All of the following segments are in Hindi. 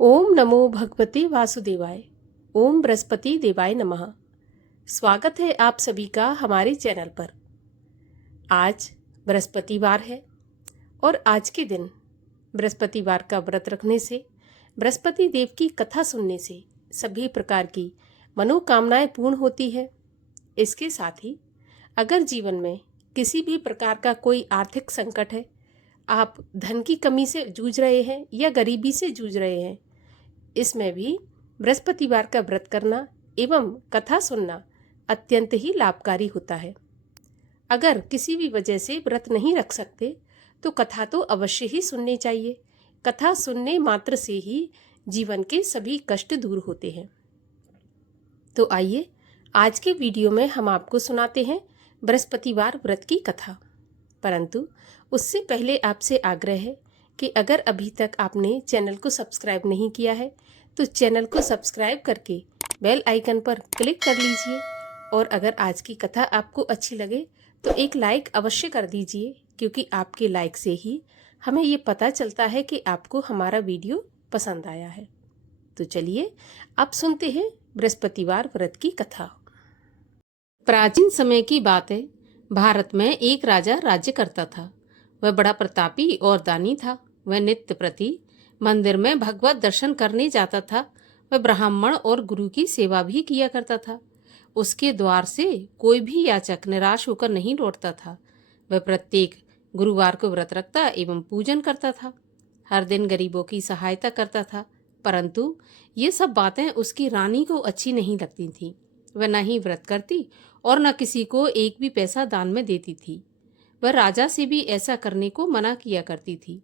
ओम नमो भगवते वासुदेवाय। ओम बृहस्पति देवाय नमः। स्वागत है आप सभी का हमारे चैनल पर। आज बृहस्पतिवार है और आज के दिन बृहस्पतिवार का व्रत रखने से, बृहस्पति देव की कथा सुनने से सभी प्रकार की मनोकामनाएं पूर्ण होती है। इसके साथ ही अगर जीवन में किसी भी प्रकार का कोई आर्थिक संकट है, आप धन की कमी से जूझ रहे हैं या गरीबी से जूझ रहे हैं, इसमें भी बृहस्पतिवार का व्रत करना एवं कथा सुनना अत्यंत ही लाभकारी होता है। अगर किसी भी वजह से व्रत नहीं रख सकते तो कथा तो अवश्य ही सुननी चाहिए। कथा सुनने मात्र से ही जीवन के सभी कष्ट दूर होते हैं। तो आइए आज के वीडियो में हम आपको सुनाते हैं बृहस्पतिवार व्रत की कथा। परंतु उससे पहले आपसे आग्रह है कि अगर अभी तक आपने चैनल को सब्सक्राइब नहीं किया है तो चैनल को सब्सक्राइब करके बेल आइकन पर क्लिक कर लीजिए। और अगर आज की कथा आपको अच्छी लगे तो एक लाइक अवश्य कर दीजिए, क्योंकि आपके लाइक से ही हमें ये पता चलता है कि आपको हमारा वीडियो पसंद आया है। तो चलिए अब सुनते हैं बृहस्पतिवार व्रत की कथा। प्राचीन समय की बात है। भारत में एक राजा राज्य करता था। वह बड़ा प्रतापी और दानी था। वह नित्य प्रति मंदिर में भगवत दर्शन करने जाता था। वह ब्राह्मण और गुरु की सेवा भी किया करता था। उसके द्वार से कोई भी याचक निराश होकर नहीं लौटता था। वह प्रत्येक गुरुवार को व्रत रखता एवं पूजन करता था। हर दिन गरीबों की सहायता करता था। परंतु ये सब बातें उसकी रानी को अच्छी नहीं लगती थीं। वह न ही व्रत करती और न किसी को एक भी पैसा दान में देती थी। वह राजा से भी ऐसा करने को मना किया करती थी।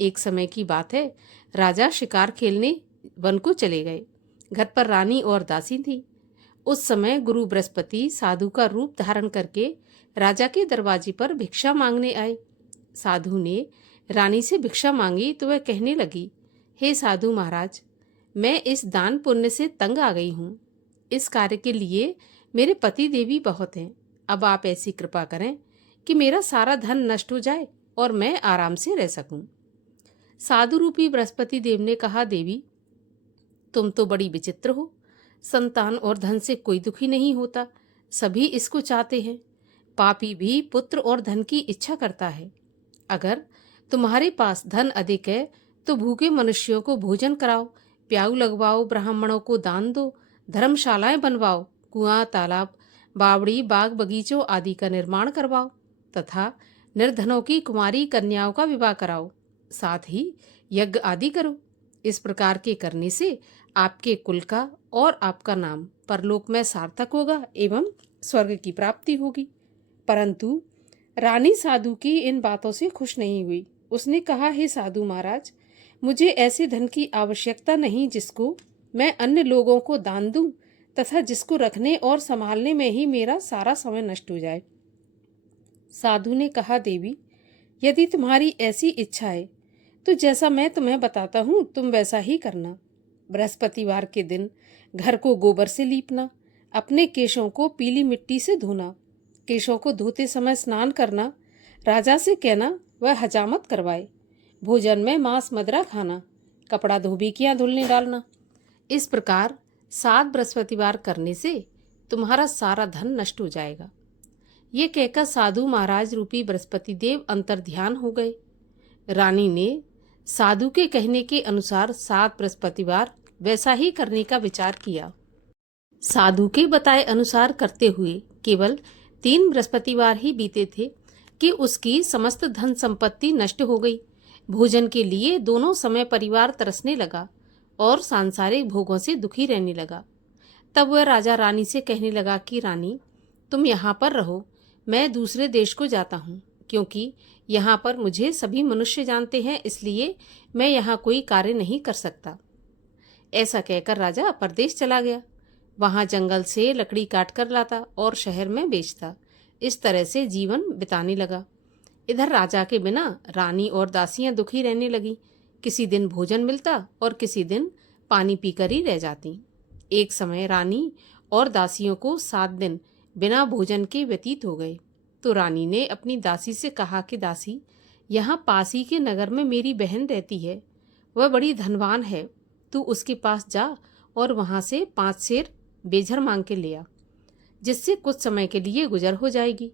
एक समय की बात है, राजा शिकार खेलने वन को चले गए। घर पर रानी और दासी थी। उस समय गुरु बृहस्पति साधु का रूप धारण करके राजा के दरवाजे पर भिक्षा मांगने आए। साधु ने रानी से भिक्षा मांगी तो वह कहने लगी, हे साधु महाराज, मैं इस दान पुण्य से तंग आ गई हूँ। इस कार्य के लिए मेरे पति देवी बहुत हैं। अब आप ऐसी कृपा करें कि मेरा सारा धन नष्ट हो जाए और मैं आराम से रह सकूं। साधु रूपी बृहस्पति देव ने कहा, देवी, तुम तो बड़ी विचित्र हो। संतान और धन से कोई दुखी नहीं होता, सभी इसको चाहते हैं। पापी भी पुत्र और धन की इच्छा करता है। अगर तुम्हारे पास धन अधिक है तो भूखे मनुष्यों को भोजन कराओ, प्याऊ लगवाओ, ब्राह्मणों को दान दो, धर्मशालाएं बनवाओ, कुआं, तालाब, बावड़ी, बाग बगीचों आदि का निर्माण करवाओ तथा निर्धनों की कुमारी कन्याओं का विवाह कराओ। साथ ही यज्ञ आदि करो। इस प्रकार के करने से आपके कुल का और आपका नाम परलोक में सार्थक होगा एवं स्वर्ग की प्राप्ति होगी। परंतु रानी साधु की इन बातों से खुश नहीं हुई। उसने कहा, हे साधु महाराज, मुझे ऐसे धन की आवश्यकता नहीं जिसको मैं अन्य लोगों को दान दूं तथा जिसको रखने और संभालने में ही मेरा सारा समय नष्ट हो जाए। साधु ने कहा, देवी, यदि तुम्हारी ऐसी इच्छा है तो जैसा मैं तुम्हें बताता हूँ तुम वैसा ही करना। बृहस्पतिवार के दिन घर को गोबर से लीपना, अपने केशों को पीली मिट्टी से धोना, केशों को धोते समय स्नान करना, राजा से कहना वह हजामत करवाए, भोजन में मांस मदिरा खाना, कपड़ा धोबिकियां धुलने डालना। इस प्रकार 7 बृहस्पतिवार करने से तुम्हारा सारा धन नष्ट हो जाएगा। ये कहकर साधु महाराज रूपी बृहस्पति देव अंतर्ध्यान हो गए। रानी ने साधु के कहने के अनुसार 7 बृहस्पतिवार वैसा ही करने का विचार किया। साधु के बताए अनुसार करते हुए केवल 3 बृहस्पतिवार ही बीते थे कि उसकी समस्त धन संपत्ति नष्ट हो गई। भोजन के लिए दोनों समय परिवार तरसने लगा और सांसारिक भोगों से दुखी रहने लगा। तब वह राजा रानी से कहने लगा कि रानी, तुम यहाँ पर रहो, मैं दूसरे देश को जाता हूँ, क्योंकि यहाँ पर मुझे सभी मनुष्य जानते हैं, इसलिए मैं यहाँ कोई कार्य नहीं कर सकता। ऐसा कहकर राजा परदेश चला गया। वहाँ जंगल से लकड़ी काट कर लाता और शहर में बेचता। इस तरह से जीवन बिताने लगा। इधर राजा के बिना रानी और दासियां दुखी रहने लगी। किसी दिन भोजन मिलता और किसी दिन पानी पीकर ही रह जाती। एक समय रानी और दासियों को 7 दिन बिना भोजन के व्यतीत हो गए। तो रानी ने अपनी दासी से कहा कि दासी, यहाँ पास ही के नगर में मेरी बहन रहती है। वह बड़ी धनवान है। तू उसके पास जा और वहां से 5 सेर बेझर मांग के ले आ, जिससे कुछ समय के लिए गुजर हो जाएगी।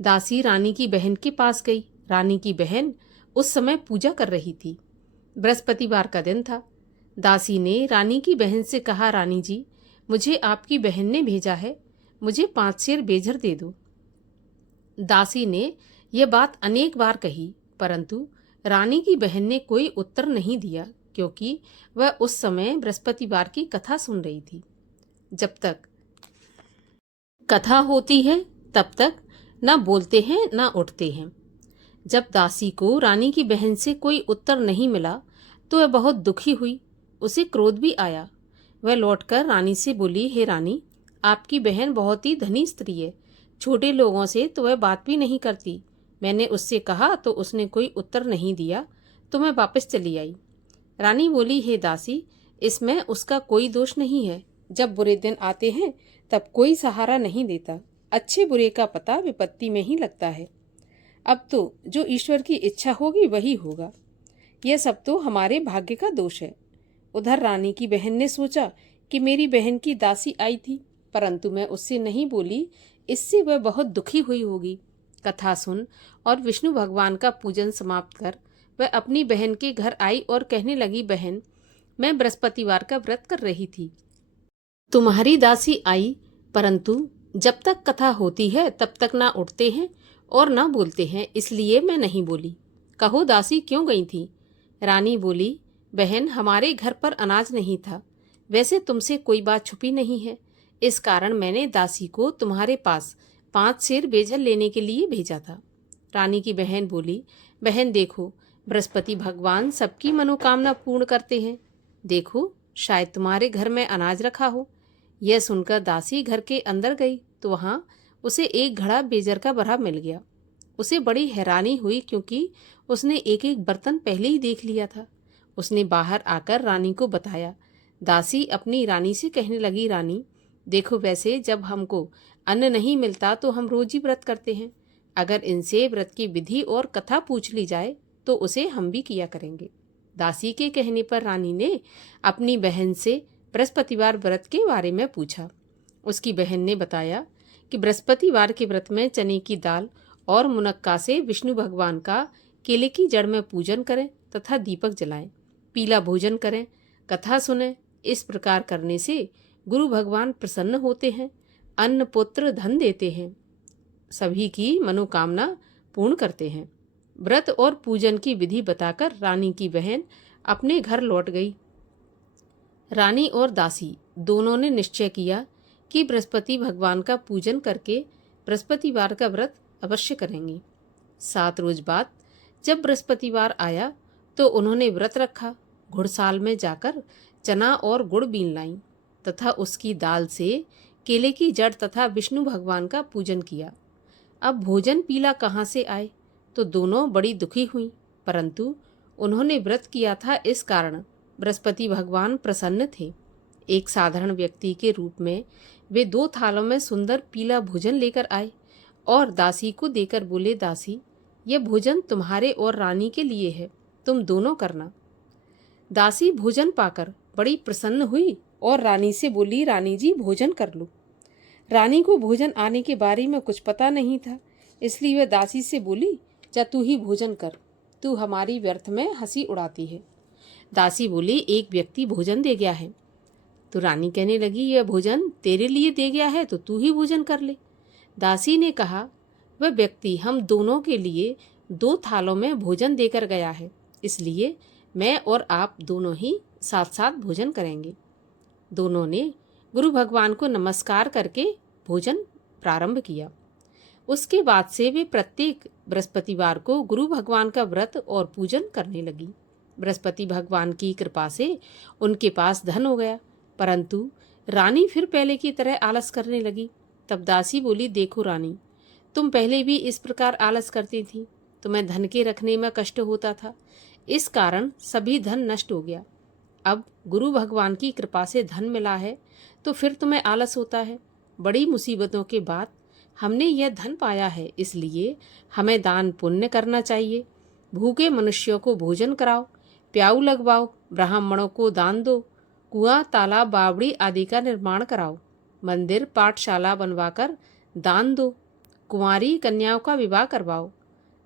दासी रानी की बहन के पास गई। रानी की बहन उस समय पूजा कर रही थी। बृहस्पतिवार का दिन था। दासी ने रानी की बहन से कहा, रानी जी, मुझे आपकी बहन ने भेजा है, मुझे 5 सेर बेझर दे दो। दासी ने यह बात अनेक बार कही, परंतु रानी की बहन ने कोई उत्तर नहीं दिया, क्योंकि वह उस समय बृहस्पतिवार की कथा सुन रही थी। जब तक कथा होती है तब तक न बोलते हैं न उठते हैं। जब दासी को रानी की बहन से कोई उत्तर नहीं मिला तो वह बहुत दुखी हुई। उसे क्रोध भी आया। वह लौटकर रानी से बोली, हे रानी, आपकी बहन बहुत ही धनी स्त्री है, छोटे लोगों से तो वह बात भी नहीं करती। मैंने उससे कहा तो उसने कोई उत्तर नहीं दिया, तो मैं वापस चली आई। रानी बोली, हे दासी, इसमें उसका कोई दोष नहीं है। जब बुरे दिन आते हैं तब कोई सहारा नहीं देता। अच्छे बुरे का पता विपत्ति में ही लगता है। अब तो जो ईश्वर की इच्छा होगी वही होगा। यह सब तो हमारे भाग्य का दोष है। उधर रानी की बहन ने सोचा कि मेरी बहन की दासी आई थी, परंतु मैं उससे नहीं बोली, इससे वह बहुत दुखी हुई होगी। कथा सुन और विष्णु भगवान का पूजन समाप्त कर वह अपनी बहन के घर आई और कहने लगी, बहन, मैं बृहस्पतिवार का व्रत कर रही थी। तुम्हारी दासी आई, परंतु जब तक कथा होती है तब तक ना उठते हैं और ना बोलते हैं, इसलिए मैं नहीं बोली। कहो दासी क्यों गई थी? रानी बोली, बहन, हमारे घर पर अनाज नहीं था। वैसे तुमसे कोई बात छुपी नहीं है, इस कारण मैंने दासी को तुम्हारे पास 5 सेर बेझर लेने के लिए भेजा था। रानी की बहन बोली, बहन देखो, बृहस्पति भगवान सबकी मनोकामना पूर्ण करते हैं। देखो, शायद तुम्हारे घर में अनाज रखा हो। यह सुनकर दासी घर के अंदर गई तो वहां उसे एक घड़ा बेजर का भरा मिल गया। उसे बड़ी हैरानी हुई, क्योंकि उसने एक एक बर्तन पहले ही देख लिया था। उसने बाहर आकर रानी को बताया। दासी अपनी रानी से कहने लगी, रानी देखो, वैसे जब हमको अन्न नहीं मिलता तो हम रोज ही व्रत करते हैं। अगर इनसे व्रत की विधि और कथा पूछ ली जाए तो उसे हम भी किया करेंगे। दासी के कहने पर रानी ने अपनी बहन से बृहस्पतिवार व्रत के बारे में पूछा। उसकी बहन ने बताया कि बृहस्पतिवार के व्रत में चने की दाल और मुनक्का से विष्णु भगवान का केले की जड़ में पूजन करें तथा दीपक जलाएं, पीला भोजन करें, कथा सुनें। इस प्रकार करने से गुरु भगवान प्रसन्न होते हैं, अन्न पुत्र धन देते हैं, सभी की मनोकामना पूर्ण करते हैं। व्रत और पूजन की विधि बताकर रानी की बहन अपने घर लौट गई। रानी और दासी दोनों ने निश्चय किया कि बृहस्पति भगवान का पूजन करके बृहस्पतिवार का व्रत अवश्य करेंगे। 7 रोज बाद जब बृहस्पतिवार आया तो उन्होंने व्रत रखा। घुड़साल में जाकर चना और गुड़ बीन लाई तथा उसकी दाल से केले की जड़ तथा विष्णु भगवान का पूजन किया। अब भोजन पीला कहाँ से आए, तो दोनों बड़ी दुखी हुई, परंतु उन्होंने व्रत किया था, इस कारण बृहस्पति भगवान प्रसन्न थे। एक साधारण व्यक्ति के रूप में वे 2 थालों में सुंदर पीला भोजन लेकर आए और दासी को देकर बोले, दासी, यह भोजन तुम्हारे और रानी के लिए है, तुम दोनों करना। दासी भोजन पाकर बड़ी प्रसन्न हुई और रानी से बोली, रानी जी भोजन कर लो। रानी को भोजन आने के बारे में कुछ पता नहीं था, इसलिए वह दासी से बोली, जा तू ही भोजन कर, तू हमारी व्यर्थ में हंसी उड़ाती है। दासी बोली, एक व्यक्ति भोजन दे गया है। तो रानी कहने लगी, यह भोजन तेरे लिए दे गया है तो तू ही भोजन कर ले। दासी ने कहा, वह व्यक्ति हम दोनों के लिए 2 थालों में भोजन देकर गया है, इसलिए मैं और आप दोनों ही साथ साथ भोजन करेंगे। दोनों ने गुरु भगवान को नमस्कार करके भोजन प्रारंभ किया। उसके बाद से वे प्रत्येक बृहस्पतिवार को गुरु भगवान का व्रत और पूजन करने लगी। बृहस्पति भगवान की कृपा से उनके पास धन हो गया, परंतु रानी फिर पहले की तरह आलस करने लगी। तब दासी बोली, देखो रानी, तुम पहले भी इस प्रकार आलस करती थी, तुम्हें धन के रखने में कष्ट होता था, इस कारण सभी धन नष्ट हो गया। अब गुरु भगवान की कृपा से धन मिला है तो फिर तुम्हें आलस होता है। बड़ी मुसीबतों के बाद हमने यह धन पाया है, इसलिए हमें दान पुण्य करना चाहिए। भूखे मनुष्यों को भोजन कराओ, प्याऊ लगवाओ, ब्राह्मणों को दान दो, कुआं, तालाब, बावड़ी आदि का निर्माण कराओ, मंदिर, पाठशाला बनवाकर दान दो, कुंवारी कन्याओं का विवाह करवाओ,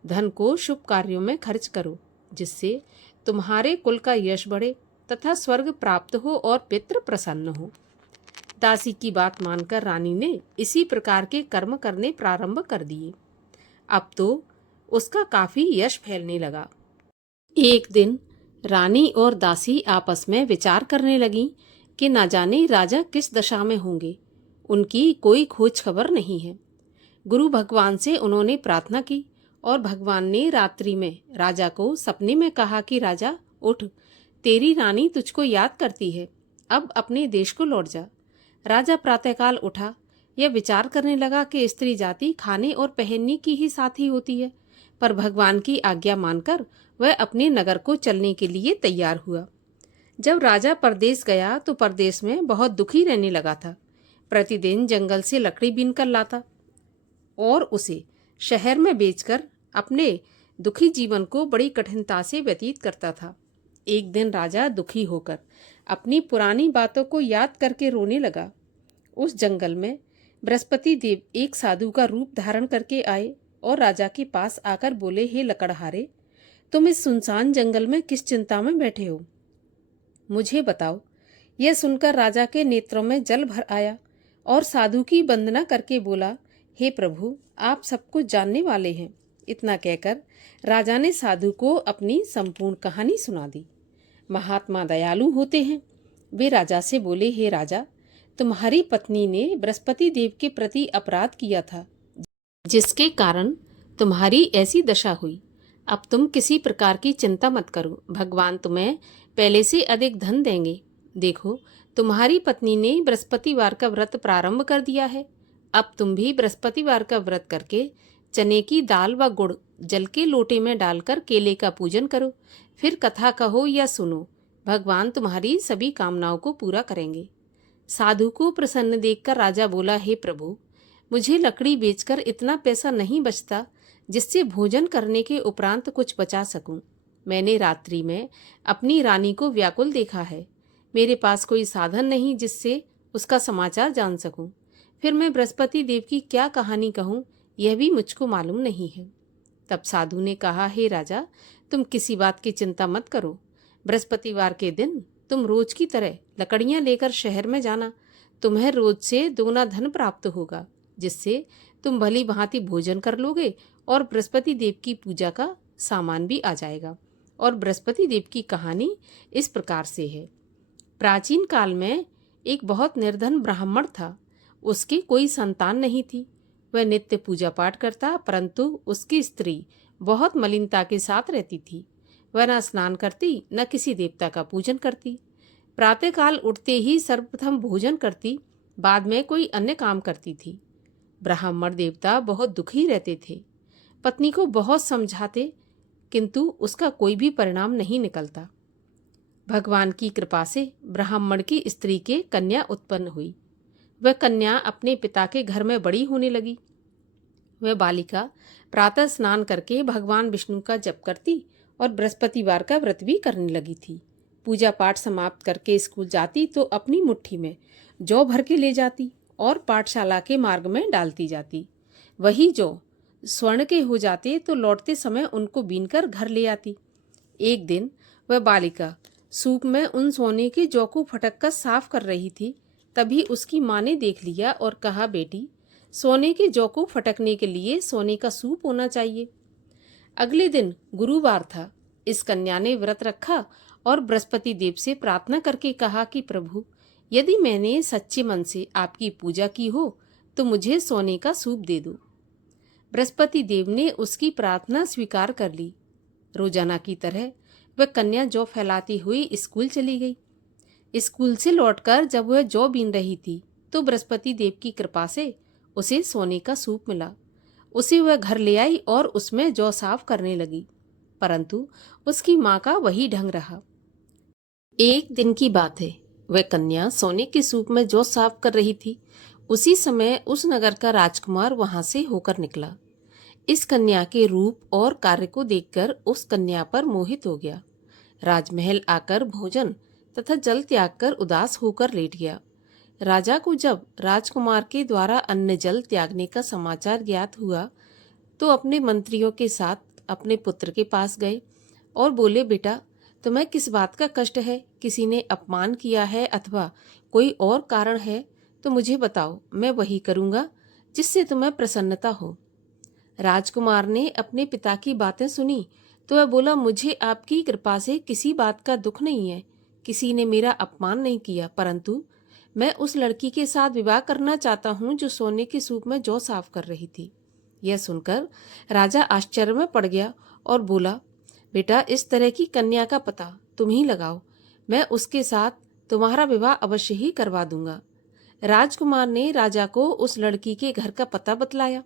धन को शुभ कार्यों में खर्च करो, जिससे तुम्हारे कुल का यश बढ़े तथा स्वर्ग प्राप्त हो और पितृ प्रसन्न हो। दासी की बात मानकर रानी ने इसी प्रकार के कर्म करने प्रारंभ कर दिए। अब तो उसका काफी यश फैलने लगा। एक दिन रानी और दासी आपस में विचार करने लगी कि ना जाने राजा किस दशा में होंगे, उनकी कोई खोज खबर नहीं है। गुरु भगवान से उन्होंने प्रार्थना की और भगवान ने रात्रि में राजा को सपने में कहा कि राजा उठ, तेरी रानी तुझको याद करती है, अब अपने देश को लौट जा। राजा प्रातःकाल उठा, यह विचार करने लगा कि स्त्री जाति खाने और पहनने की ही साथी होती है, पर भगवान की आज्ञा मानकर वह अपने नगर को चलने के लिए तैयार हुआ। जब राजा परदेश गया तो परदेश में बहुत दुखी रहने लगा था। प्रतिदिन जंगल से लकड़ी बीन कर लाता और उसे शहर में बेचकर अपने दुखी जीवन को बड़ी कठिनता से व्यतीत करता था। एक दिन राजा दुखी होकर अपनी पुरानी बातों को याद करके रोने लगा। उस जंगल में बृहस्पति देव एक साधु का रूप धारण करके आए और राजा के पास आकर बोले, हे लकड़हारे, तुम इस सुनसान जंगल में किस चिंता में बैठे हो, मुझे बताओ। यह सुनकर राजा के नेत्रों में जल भर आया और साधु की वंदना करके बोला, हे प्रभु, आप सब कुछ जानने वाले हैं। इतना कहकर राजा ने साधु को अपनी संपूर्ण कहानी सुना दी। महात्मा दयालु होते हैं। वे राजा से बोले, हे राजा, तुम्हारी पत्नी ने बृहस्पति देव के प्रति अपराध किया था, जिसके कारण तुम्हारी ऐसी दशा हुई। अब तुम किसी प्रकार की चिंता मत करो, भगवान तुम्हें पहले से अधिक धन देंगे। देखो, तुम्हारी पत्नी ने बृहस्पतिवार का व्रत प्रारंभ कर दिया है। अब तुम भी बृहस्पतिवार का व्रत करके चने की दाल व गुड़ जल के लोटे में डालकर केले का पूजन करो, फिर कथा कहो या सुनो, भगवान तुम्हारी सभी कामनाओं को पूरा करेंगे। साधु को प्रसन्न देखकर राजा बोला, हे प्रभु, मुझे लकड़ी बेचकर इतना पैसा नहीं बचता जिससे भोजन करने के उपरांत कुछ बचा सकूं। मैंने रात्रि में अपनी रानी को व्याकुल देखा है। मेरे पास कोई साधन नहीं जिससे उसका समाचार जान सकूं। फिर मैं बृहस्पति देव की क्या कहानी कहूं, यह भी मुझको मालूम नहीं है। तब साधु ने कहा, हे राजा, तुम किसी बात की चिंता मत करो। बृहस्पतिवार के दिन तुम रोज की तरह लकड़ियां लेकर शहर में जाना। तुम्हें रोज से दोगुना धन प्राप्त होगा, जिससे तुम भली भांति भोजन कर लोगे और बृहस्पति देव की पूजा का सामान भी आ जाएगा। और बृहस्पति देव की कहानी इस प्रकार से है। प्राचीन काल में एक बहुत निर्धन ब्राह्मण था। उसकी कोई संतान नहीं थी। वह नित्य पूजा पाठ करता, परंतु उसकी स्त्री बहुत मलिनता के साथ रहती थी। वह न स्नान करती, न किसी देवता का पूजन करती। प्रातःकाल उठते ही सर्वप्रथम भोजन करती, बाद में कोई अन्य काम करती थी। ब्राह्मण देवता बहुत दुखी रहते थे। पत्नी को बहुत समझाते, किंतु उसका कोई भी परिणाम नहीं निकलता। भगवान की कृपा से ब्राह्मण की स्त्री के कन्या उत्पन्न हुई। वह कन्या अपने पिता के घर में बड़ी होने लगी। वह बालिका प्रातः स्नान करके भगवान विष्णु का जप करती और बृहस्पतिवार का व्रत भी करने लगी थी। पूजा पाठ समाप्त करके स्कूल जाती तो अपनी मुट्ठी में जौ भर के ले जाती और पाठशाला के मार्ग में डालती जाती। वही जौ स्वर्ण के हो जाते तो लौटते समय उनको बीनकर घर ले आती। एक दिन वह बालिका सूप में उन सोने के जौ को फटक कर साफ कर रही थी। तभी उसकी माँ ने देख लिया और कहा, बेटी, सोने के जौ को फटकने के लिए सोने का सूप होना चाहिए। अगले दिन गुरुवार था। इस कन्या ने व्रत रखा और बृहस्पति देव से प्रार्थना करके कहा कि प्रभु, यदि मैंने सच्चे मन से आपकी पूजा की हो तो मुझे सोने का सूप दे दो। बृहस्पति देव ने उसकी प्रार्थना स्वीकार कर ली। रोजाना की तरह वह कन्या जौ फैलाती हुई स्कूल चली गई। स्कूल से लौटकर जब वह जौ बीन रही थी तो बृहस्पति देव की कृपा से उसे सोने का सूप मिला। उसे वह घर ले आई और उसमें जौ साफ करने लगी, परंतु उसकी माँ का वही ढंग रहा। एक दिन की बात है, वह कन्या सोने के सूप में जौ साफ कर रही थी। उसी समय उस नगर का राजकुमार वहां से होकर निकला। इस कन्या के रूप और कार्य को देखकर उस कन्या पर मोहित हो गया। राजमहल आकर भोजन तथा जल त्याग कर उदास होकर लेट गया। राजा को जब राजकुमार के द्वारा अन्न जल त्यागने का समाचार ज्ञात हुआ तो अपने मंत्रियों के साथ अपने पुत्र के पास गए और बोले, बेटा, तुम्हें किस बात का कष्ट है? किसी ने अपमान किया है अथवा कोई और कारण है तो मुझे बताओ, मैं वही करूँगा जिससे तुम्हें प्रसन्नता हो। राजकुमार ने अपने पिता की बातें सुनी तो वह बोला, मुझे आपकी कृपा से किसी बात का दुख नहीं है। किसी ने मेरा अपमान नहीं किया, परंतु मैं उस लड़की के साथ विवाह करना चाहता हूँ जो सोने के सूप में जौ साफ कर रही थी। यह सुनकर राजा आश्चर्य में पड़ गया और बोला, बेटा, इस तरह की कन्या का पता तुम ही लगाओ, मैं उसके साथ तुम्हारा विवाह अवश्य ही करवा दूंगा। राजकुमार ने राजा को उस लड़की के घर का पता बतलाया।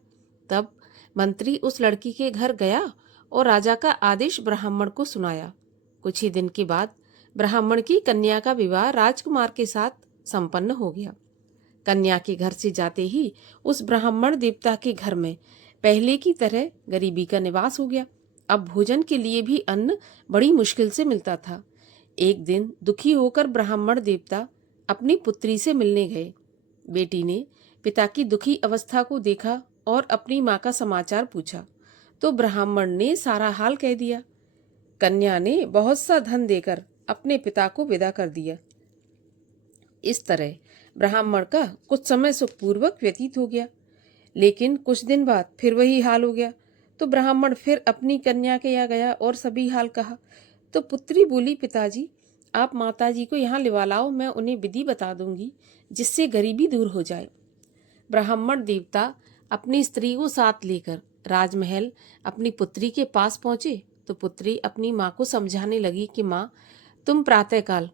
तब मंत्री उस लड़की के घर गया और राजा का आदेश ब्राह्मण को सुनाया। कुछ ही दिन के बाद ब्राह्मण की कन्या का विवाह राजकुमार के साथ संपन्न हो गया। कन्या के घर से जाते ही उस ब्राह्मण देवता के घर में पहले की तरह गरीबी का निवास हो गया। अब भोजन के लिए भी अन्न बड़ी मुश्किल से मिलता था। एक दिन दुखी होकर ब्राह्मण देवता अपनी पुत्री से मिलने गए। बेटी ने पिता की दुखी अवस्था को देखा और अपनी माँ का समाचार पूछा तो ब्राह्मण ने सारा हाल कह दिया। कन्या ने बहुत सा धन देकर अपने पिता को विदा कर दिया। इस तरह ब्राह्मण का कुछ समय सुखपूर्वक व्यतीत हो गया, लेकिन कुछ दिन बाद फिर वही हाल हो गया। तो ब्राह्मण फिर अपनी कन्या के यहाँ गया और सभी हाल कहा। तो पुत्री बोली, पिताजी, आप माताजी को यहाँ लिवा लाओ, मैं उन्हें विधि बता दूंगी जिससे गरीबी दूर हो जाए। ब्राह्मण देवता अपनी स्त्री को साथ लेकर राजमहल अपनी पुत्री के पास पहुंचे तो पुत्री अपनी माँ को समझाने लगी कि माँ, तुम प्रातःकाल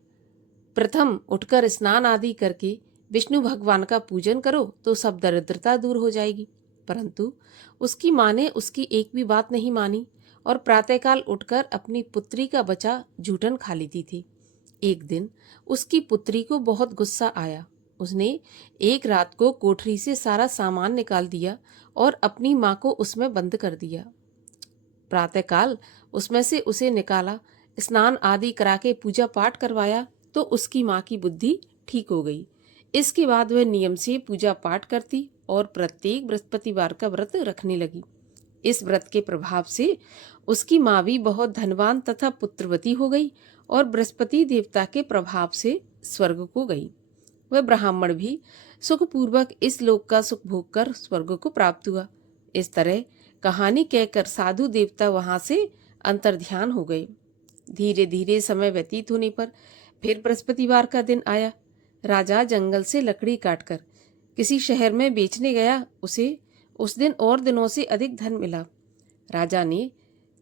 प्रथम उठकर स्नान आदि करके विष्णु भगवान का पूजन करो तो सब दरिद्रता दूर हो जाएगी। परंतु उसकी माँ ने उसकी एक भी बात नहीं मानी और प्रातःकाल उठकर अपनी पुत्री का बचा जूठन खा लेती थी। एक दिन उसकी पुत्री को बहुत गुस्सा आया। उसने एक रात को कोठरी से सारा सामान निकाल दिया और अपनी माँ को उसमें बंद कर दिया। प्रातःकाल उसमें से उसे निकाला, स्नान आदि करा के पूजा पाठ करवाया तो उसकी माँ की बुद्धि ठीक हो गई। इसके बाद वह नियम से पूजा पाठ करती और प्रत्येक बृहस्पतिवार का व्रत रखने लगी। इस व्रत के प्रभाव से उसकी माँ भी बहुत धनवान तथा पुत्रवती हो गई और बृहस्पति देवता के प्रभाव से स्वर्ग को गई। वह ब्राह्मण भी सुखपूर्वक इस लोक का सुख भोग कर स्वर्ग को प्राप्त हुआ। इस तरह कहानी कहकर साधु देवता वहां से अंतर्ध्यान हो गए। धीरे धीरे समय व्यतीत होने पर फिर बृहस्पतिवार का दिन आया। राजा जंगल से लकड़ी काटकर किसी शहर में बेचने गया। उसे उस दिन और दिनों से अधिक धन मिला। राजा ने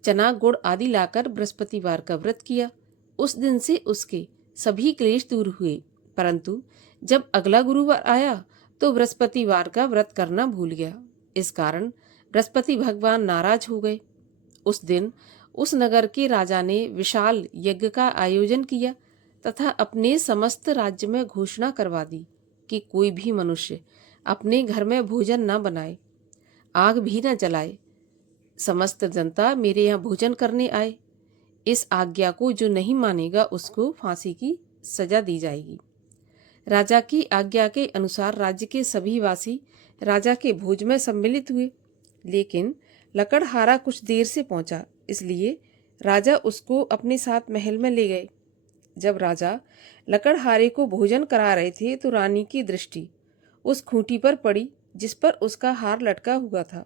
चना गुड़ आदि लाकर बृहस्पतिवार का व्रत किया। उस दिन से उसके सभी क्लेश दूर हुए। परंतु जब अगला गुरुवार आया तो बृहस्पतिवार का व्रत करना भूल गया। इस कारण बृहस्पति भगवान नाराज हो गए। उस दिन उस नगर के राजा ने विशाल यज्ञ का आयोजन किया तथा अपने समस्त राज्य में घोषणा करवा दी कि कोई भी मनुष्य अपने घर में भोजन न बनाए, आग भी न जलाए। समस्त जनता मेरे यहाँ भोजन करने आए। इस आज्ञा को जो नहीं मानेगा उसको फांसी की सजा दी जाएगी। राजा की आज्ञा के अनुसार राज्य के सभी वासी राजा के भोज में सम्मिलित हुए, लेकिन लकड़हारा कुछ देर से पहुंचा, इसलिए राजा उसको अपने साथ महल में ले गए। जब राजा लकड़हारे को भोजन करा रहे थे तो रानी की दृष्टि उस खूंटी पर पड़ी जिस पर उसका हार लटका हुआ था।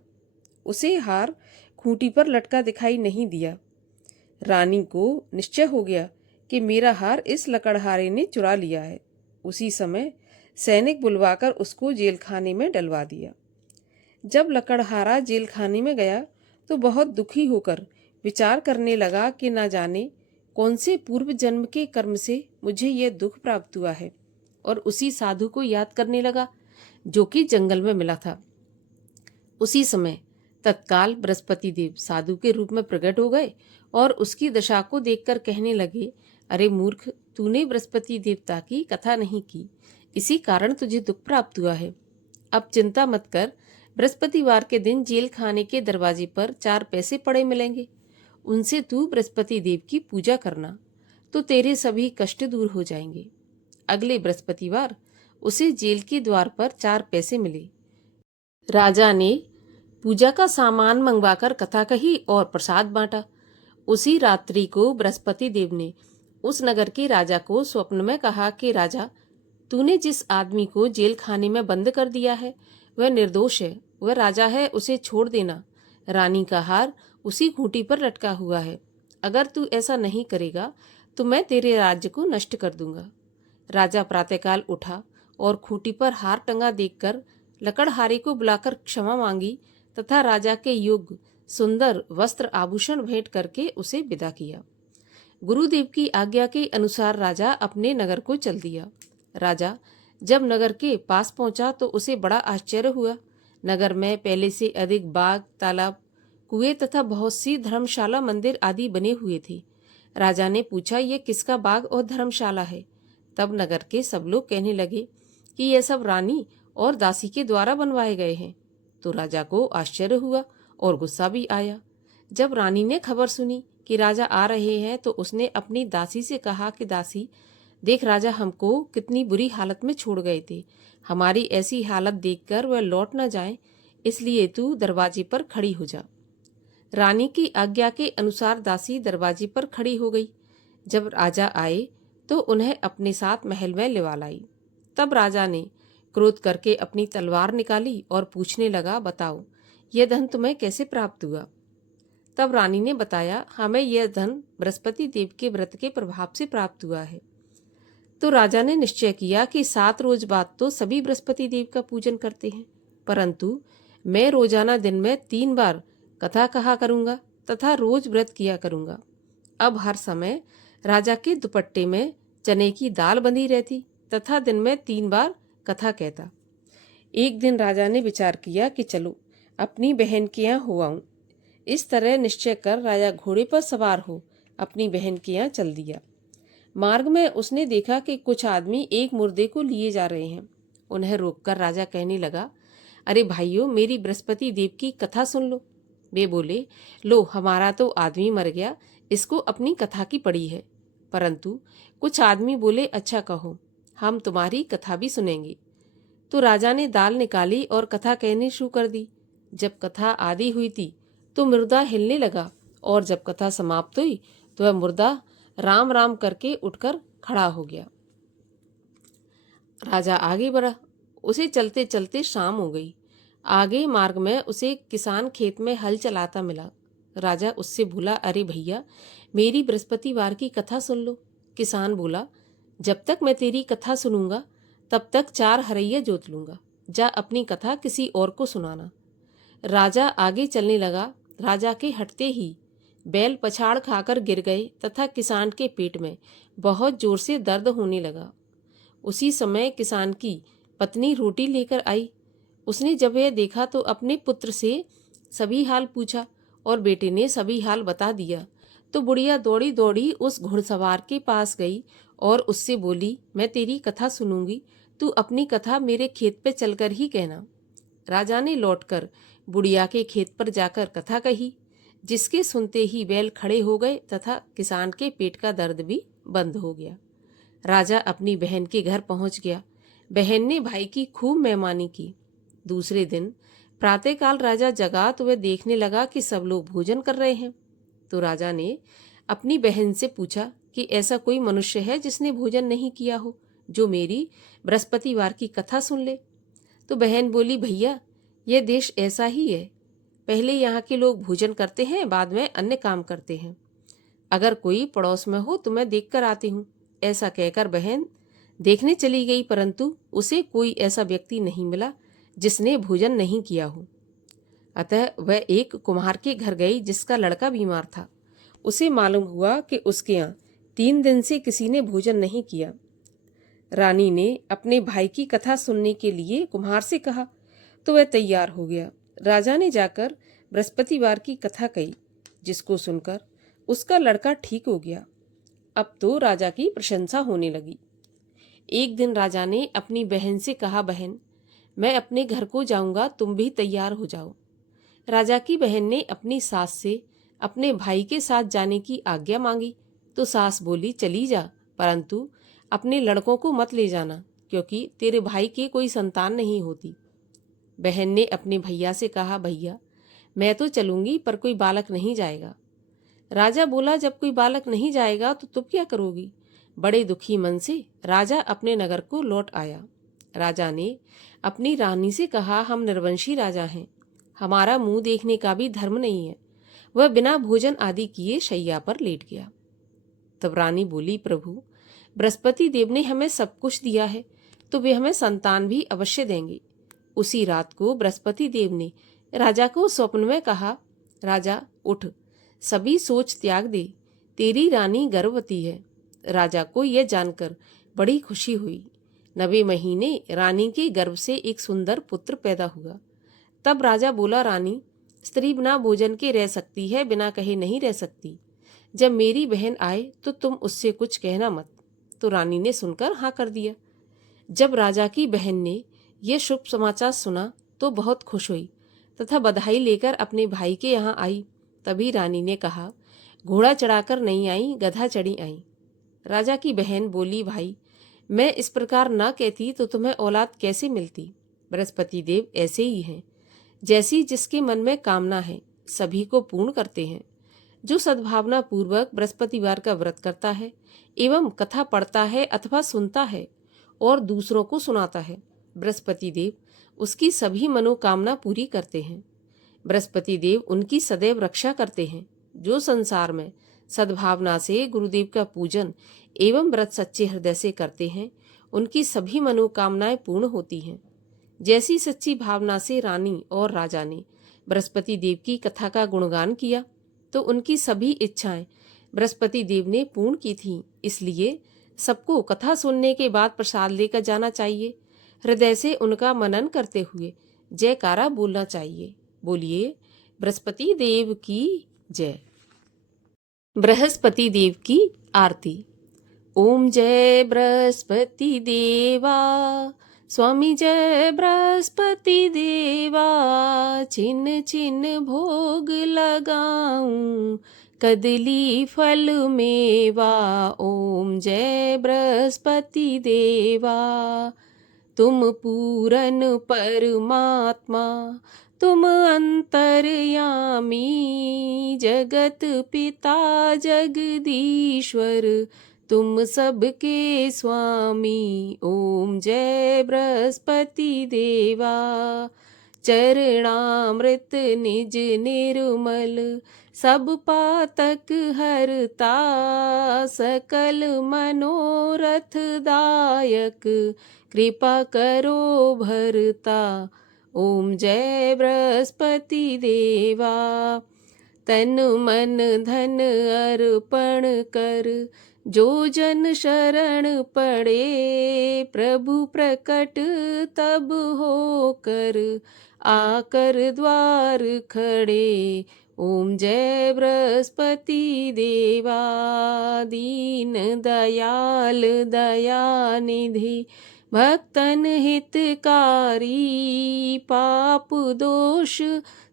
उसे हार खूंटी पर लटका दिखाई नहीं दिया। रानी को निश्चय हो गया कि मेरा हार इस लकड़हारे ने चुरा लिया है। उसी समय सैनिक बुलवाकर उसको जेल खाने में डलवा दिया। जब लकड़हारा जेल खाने में गया तो बहुत दुखी होकर विचार करने लगा कि न जाने कौन से पूर्व जन्म के कर्म से मुझे यह दुख प्राप्त हुआ है, और उसी साधु को याद करने लगा जो कि जंगल में मिला था। उसी समय तत्काल बृहस्पति देव साधु के रूप में प्रकट हो गए और उसकी दशा को देखकर कहने लगे, अरे मूर्ख, तूने बृहस्पति देवता की कथा नहीं की, इसी कारण तुझे दुख प्राप्त हुआ है। अब चिंता मत कर, बृहस्पतिवार के दिन जेल खाने के दरवाजे पर 4 पैसे पड़े मिलेंगे, उनसे तू बृहस्पति देव की पूजा करना। तो तेरे सभी कष्ट दूर हो जाएंगे। अगले बृहस्पतिवार उसे जेल के द्वार पर 4 पैसे मिले। राजा ने पूजा का सामान मंगवाकर कथा कही और प्रसाद बांटा। उसी रात्रि को बृहस्पति देव ने उस नगर के राजा को स्वप्न में कहा कि राजा, तूने जिस आदमी को जेल खाने में बंद कर दिया है वह निर्दोष है, वह राजा है, उसे छोड़ देना। रानी का हार उसी खूंटी पर लटका हुआ है। अगर तू ऐसा नहीं करेगा तो मैं तेरे राज्य को नष्ट कर दूंगा। राजा प्रातःकाल उठा और खूंटी पर हार टंगा देखकर लकड़हारे को बुलाकर क्षमा मांगी तथा राजा के योग्य सुंदर वस्त्र आभूषण भेंट करके उसे विदा किया। गुरुदेव की आज्ञा के अनुसार राजा अपने नगर को चल दिया। राजा जब नगर के पास पहुंचा तो उसे बड़ा आश्चर्य हुआ। नगर में पहले से अधिक बाग, तालाब, कुएं तथा बहुत सी धर्मशाला, मंदिर आदि बने हुए थे। राजा ने पूछा, ये किसका बाग और धर्मशाला है? तब नगर के सब लोग कहने लगे कि यह सब रानी और दासी के द्वारा बनवाए गए हैं। तो राजा को आश्चर्य हुआ और गुस्सा भी आया। जब रानी ने खबर सुनी कि राजा आ रहे हैं तो उसने अपनी दासी से कहा कि दासी, देख राजा हमको कितनी बुरी हालत में छोड़ गए थे। हमारी ऐसी हालत देखकर वह लौट न जाए, इसलिए तू दरवाजे पर खड़ी हो जा। रानी की आज्ञा के अनुसार दासी दरवाजे पर खड़ी हो गई। जब राजा आए तो उन्हें अपने साथ महल में लिवा लाई। तब राजा ने क्रोध करके अपनी तलवार निकाली और पूछने लगा, बताओ यह धन तुम्हें कैसे प्राप्त हुआ? तब रानी ने बताया, हमें यह धन बृहस्पति देव के व्रत के प्रभाव से प्राप्त हुआ है। तो राजा ने निश्चय किया कि 7 रोज बाद तो सभी बृहस्पति देव का पूजन करते हैं, परंतु मैं रोजाना दिन में 3 बार कथा कहा करूंगा तथा रोज व्रत किया करूंगा। अब हर समय राजा के दुपट्टे में चने की दाल बंधी रहती तथा दिन में 3 बार कथा कहता। एक दिन राजा ने विचार किया कि चलो अपनी बहन के यहाँ हो आऊं। इस तरह निश्चय कर राजा घोड़े पर सवार हो अपनी बहन के यहाँ चल दिया। मार्ग में उसने देखा कि कुछ आदमी एक मुर्दे को लिए जा रहे हैं। उन्हें रोककर राजा कहने लगा, अरे भाइयों, मेरी बृहस्पति देव की कथा सुन लो। वे बोले, लो हमारा तो आदमी मर गया, इसको अपनी कथा की पड़ी है। परंतु कुछ आदमी बोले, अच्छा कहो, हम तुम्हारी कथा भी सुनेंगे। तो राजा ने दाल निकाली और कथा कहनी शुरू कर दी। जब कथा आधी हुई थी तो मुर्दा हिलने लगा और जब कथा समाप्त हुई तो वह मुर्दा राम राम करके उठकर खड़ा हो गया। राजा आगे बढ़ा। उसे चलते चलते शाम हो गई। आगे मार्ग में उसे किसान खेत में हल चलाता मिला। राजा उससे बोला, अरे भैया, मेरी बृहस्पतिवार की कथा सुन लो। किसान बोला, जब तक मैं तेरी कथा सुनूंगा तब तक 4 हरैया जोत लूंगा। जा अपनी कथा किसी और को सुनाना। राजा आगे चलने लगा। राजा के हटते ही बैल पछाड़ खाकर गिर गए तथा किसान के पेट में बहुत जोर से दर्द होने लगा। उसी समय किसान की पत्नी रोटी लेकर आई। उसने जब यह देखा तो अपने पुत्र से सभी हाल पूछा और बेटे ने सभी हाल बता दिया। तो बुढ़िया दौड़ी दौड़ी उस घुड़सवार के पास गई और उससे बोली, मैं तेरी कथा सुनूंगी, तू अपनी कथा मेरे खेत पे चलकर ही कहना। राजा ने लौटकर बुढ़िया के खेत पर जाकर कथा कही, जिसके सुनते ही बैल खड़े हो गए तथा किसान के पेट का दर्द भी बंद हो गया। राजा अपनी बहन के घर पहुंच गया। बहन ने भाई की खूब मेहमानी की। दूसरे दिन प्रातःकाल राजा जगा तो वह देखने लगा कि सब लोग भोजन कर रहे हैं। तो राजा ने अपनी बहन से पूछा कि ऐसा कोई मनुष्य है जिसने भोजन नहीं किया हो, जो मेरी बृहस्पतिवार की कथा सुन ले। तो बहन बोली, भैया, यह देश ऐसा ही है। पहले यहाँ के लोग भोजन करते हैं, बाद में अन्य काम करते हैं। अगर कोई पड़ोस में हो तो मैं देख कर आती हूँ। ऐसा कहकर बहन देखने चली गई, परंतु उसे कोई ऐसा व्यक्ति नहीं मिला जिसने भोजन नहीं किया हो। अतः वह एक कुम्हार के घर गई जिसका लड़का बीमार था। उसे मालूम हुआ कि उसके यहाँ 3 दिन से किसी ने भोजन नहीं किया। रानी ने अपने भाई की कथा सुनने के लिए कुम्हार से कहा तो वह तैयार हो गया। राजा ने जाकर बृहस्पतिवार की कथा कही, जिसको सुनकर उसका लड़का ठीक हो गया। अब तो राजा की प्रशंसा होने लगी। एक दिन राजा ने अपनी बहन से कहा, बहन, मैं अपने घर को जाऊंगा, तुम भी तैयार हो जाओ। राजा की बहन ने अपनी सास से अपने भाई के साथ जाने की आज्ञा मांगी। तो सास बोली, चली जा, परंतु अपने लड़कों को मत ले जाना, क्योंकि तेरे भाई की कोई संतान नहीं होती। बहन ने अपने भैया से कहा, भैया मैं तो चलूंगी, पर कोई बालक नहीं जाएगा। राजा बोला, जब कोई बालक नहीं जाएगा तो तुम क्या करोगी? बड़े दुखी मन से राजा अपने नगर को लौट आया। राजा ने अपनी रानी से कहा, हम निर्वंशी राजा हैं, हमारा मुंह देखने का भी धर्म नहीं है। वह बिना भोजन आदि किए शैया पर लेट गया। तब रानी बोली, प्रभु बृहस्पति देव ने हमें सब कुछ दिया है, तो वे हमें संतान भी अवश्य देंगे। उसी रात को बृहस्पति देव ने राजा को स्वप्न में कहा, राजा उठ, सभी सोच त्याग दे, तेरी रानी गर्भवती है। राजा को यह जानकर बड़ी खुशी हुई। 9वें महीने रानी के गर्भ से एक सुंदर पुत्र पैदा हुआ। तब राजा बोला, रानी स्त्री बिना भोजन के रह सकती है, बिना कहे नहीं रह सकती। जब मेरी बहन आए तो तुम उससे कुछ कहना मत। तो रानी ने सुनकर हाँ कर दिया। जब राजा की बहन ने यह शुभ समाचार सुना तो बहुत खुश हुई तथा बधाई लेकर अपने भाई के यहाँ आई। तभी रानी ने कहा, घोड़ा चढ़ाकर नहीं आई, गधा चढ़ी आई। राजा की बहन बोली, भाई मैं इस प्रकार न कहती तो तुम्हें औलाद कैसे मिलती? बृहस्पति देव ऐसे ही हैं, जैसी जिसके मन में कामना है सभी को पूर्ण करते हैं। जो सद्भावना पूर्वक बृहस्पतिवार का व्रत करता है एवं कथा पढ़ता है अथवा सुनता है और दूसरों को सुनाता है, बृहस्पति देव उसकी सभी मनोकामना पूरी करते हैं। बृहस्पति देव उनकी सदैव रक्षा करते हैं। जो संसार में सद्भावना से गुरुदेव का पूजन एवं व्रत सच्चे हृदय से करते हैं, उनकी सभी मनोकामनाएं पूर्ण होती हैं। जैसी सच्ची भावना से रानी और राजा ने बृहस्पति देव की कथा का गुणगान किया, तो उनकी सभी इच्छाएं बृहस्पति देव ने पूर्ण की थीं। इसलिए सबको कथा सुनने के बाद प्रसाद लेकर जाना चाहिए। हृदय से उनका मनन करते हुए जयकारा बोलना चाहिए। बोलिए बृहस्पति देव की जय। बृहस्पति देव की आरती। ओम जय बृहस्पति देवा, स्वामी जय बृहस्पति देवा। छिन छिन भोग लगाऊं, कदली फल मेवा। ओम जय बृहस्पति देवा। तुम पूरन परमात्मा, तुम अंतर्यामी, जगत पिता जगदीश्वर, तुम सबके स्वामी। ओम जय बृहस्पति देवा। चरणामृत निज निर्मल, सब पातक हरता। सकल मनोरथ दायक, कृपा करो भरता। ओम जय बृहस्पति देवा। तन मन धन अर्पण कर, जो जन शरण पड़े। प्रभु प्रकट तब होकर, आकर द्वार खड़े। ओम जय बृहस्पति देवा। दीन दयाल दयानिधि, भक्तन हितकारी। पाप दोष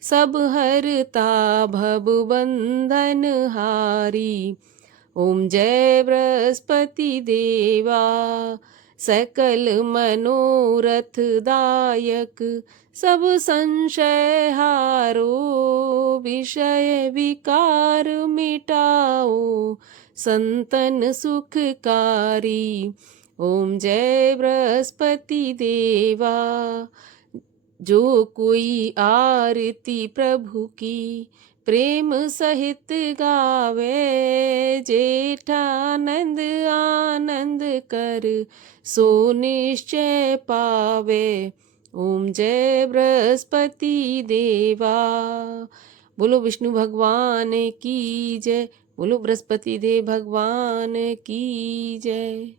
सब हरता, भव बंधन हारी। ओम जय बृहस्पति देवा। सकल मनोरथ दायक, सब संशय हारो। विषय विकार मिटाओ, संतन सुखकारी। ओम जय बृहस्पति देवा। जो कोई आरती प्रभु की, प्रेम सहित गावे। जेठानंद आनंद कर, सो निश्चय पावे। ओम जय बृहस्पति देवा। बोलो विष्णु भगवान की जय। बोलो बृहस्पति देव भगवान की जय।